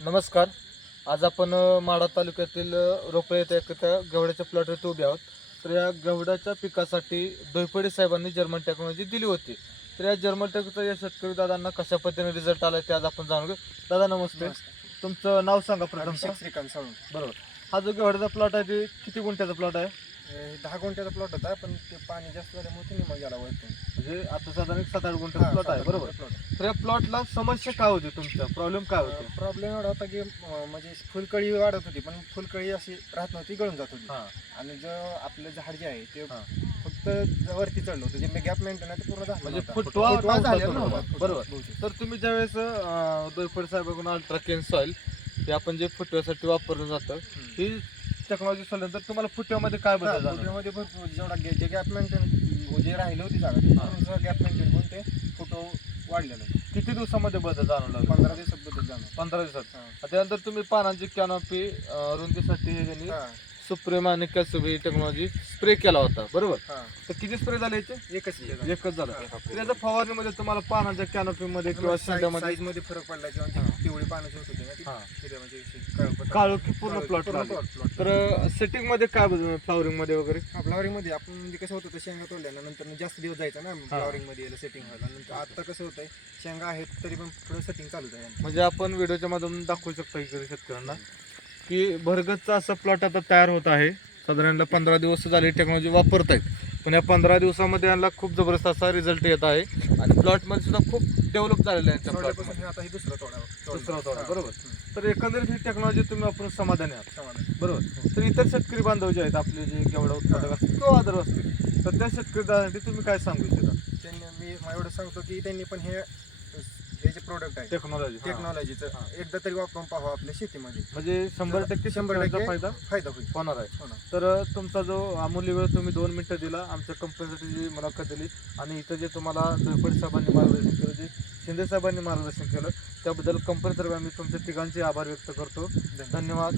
नमस्कार. आज आपण माढा तालुक्यातील रोपळे येथे एका गवड्याच्या प्लॉटवरती उभे आहोत. तर या गवड्याच्या पिकासाठी डोईफळे साहेबांनी जर्मन टेक्नॉलॉजी दिली होती. तर या जर्मन टेक्नॉलॉजीचा या शेतकरी दादांना कशा पद्धतीने रिझल्ट आला ते आज आपण जाणून घेऊ. दादा नमस्ते. तुमचं नाव सांगा प्रथम. श्रीकांत साळून. बरोबर. हा जो गवड्याचा प्लॉट आहे ते किती गुंठ्याचा प्लॉट आहे? 10 गुंठ्याचा प्लॉट होता, पण ते पाणी जास्त झाल्यामुळे तुम्ही मग गेला वरतून. म्हणजे आता साधारण 7-8 गुंठ्याचा प्लॉट आहे. बरोबर. तर या प्लॉटला समस्या काय होती, तुमच्या प्रॉब्लेम काय होते? प्रॉब्लेम एवढा होता की म्हणजे फुलकळी वाढत होती, पण फुलकळी अशी राहत नव्हती, गळून जात होती. आणि जो आपलं झाड जे आहे ते फक्त वरती चढलं होतं, जे गॅप मेंटेन आहे ते पूर्ण झालं म्हणजे नव्हतं. फुटवा झालेला नव्हता. नव्हता. बरोबर. तर तुम्ही ज्यावेळेस डोईफळे साहेबांकडून अल्ट्राकेन सॉइल हे आपण जे फुटव्यासाठी वापरलं जातं ही टेक्नॉलॉजी सोडल्यानंतर तुम्हाला फुटव्यामध्ये काय बदल झाला? फुटव्यामध्ये भरपूर जेवढा जे गॅप मेंटेन जे राहिलं होती जागा गॅप मेंटेन होऊन ते फुटो वाढलेलं आहे. किती दिवसामध्ये बदल जाणवला? 15 दिवसात बदल झाला. 15 दिवसात. त्यानंतर तुम्ही पानांची कॅनॉपी रुंदीसाठी हे त्यांनी सुप्रीम आणि कॅसुबी टेक्नॉलॉजी स्प्रे केला होता. बरोबर. तर किती स्प्रे झाले याचे? एकच झालं. तर याचा फवारणीमध्ये तुम्हाला पानांच्या कॅनॉपीमध्ये किंवा शेंड्यामध्ये साईज मध्ये फरक पडला किंवा पिवळी पानं जी होती ना ती म्हणजे काळोखी पूर्ण प्लॉट. तर सेटिंग मध्ये काय बदल, फ्लॉवरिंग मध्ये वगैरे? फ्लॉवरिंग मध्ये आपण म्हणजे कसं होतं तर शेंगा तोडल्यानंतर जास्त दिवस जायचा ना फ्लॉवरिंग मध्ये सेटिंग व्हायला. नंतर आता कसं होतंय शेंगा आहेत तरी पण पुढे सेटिंग चालूच आहे. म्हणजे आपण व्हिडिओच्या माध्यमातून दाखवू शकतो इकडे शेतकऱ्यांना की भरगतचा असं प्लॉट आता तयार होत आहे. साधारण 15 दिवस झाले टेक्नॉलॉजी वापरत आहेत, पण या 15 दिवसामध्ये यांना खूप जबरदस्त असा रिझल्ट येत आहे आणि प्लॉटमध्ये सुद्धा खूप डेव्हलप झालेलं आहे. आता ही दुसरा तोडा. बरोबर. तर एकंदरीत ही टेक्नॉलॉजी तुम्ही वापरून समाधानी आहात. बरोबर. तर इतर शेतकरी बांधव जे आहेत आपले, जे केवढा उत्पादक असतील किंवा आदर असतील, तर त्या शेतकऱ्यांसाठी तुम्ही काय सांगू इच्छिता? त्यांनी मी एवढं सांगतो की त्यांनी पण हे जे प्रोडक्ट आहे टेक्नॉलॉजीचं एकदा तरी वापरून पाहावं आपल्या शेतीमध्ये. म्हणजे 100% फायदा होणार आहे. तर तुमचा जो अमूल्य वेळ तुम्ही 2 मिनिटं दिला आमच्या कंपनीसाठी जी मुलाखत दिली आणि इथं जे तुम्हाला डोईफळे साहेबांनी मार्गदर्शन केलं, जे शिंदे साहेबांनी मार्गदर्शन केलं, त्याबद्दल कंपनीतर्फे आम्ही तुमच्या तिघांचे आभार व्यक्त करतो. धन्यवाद.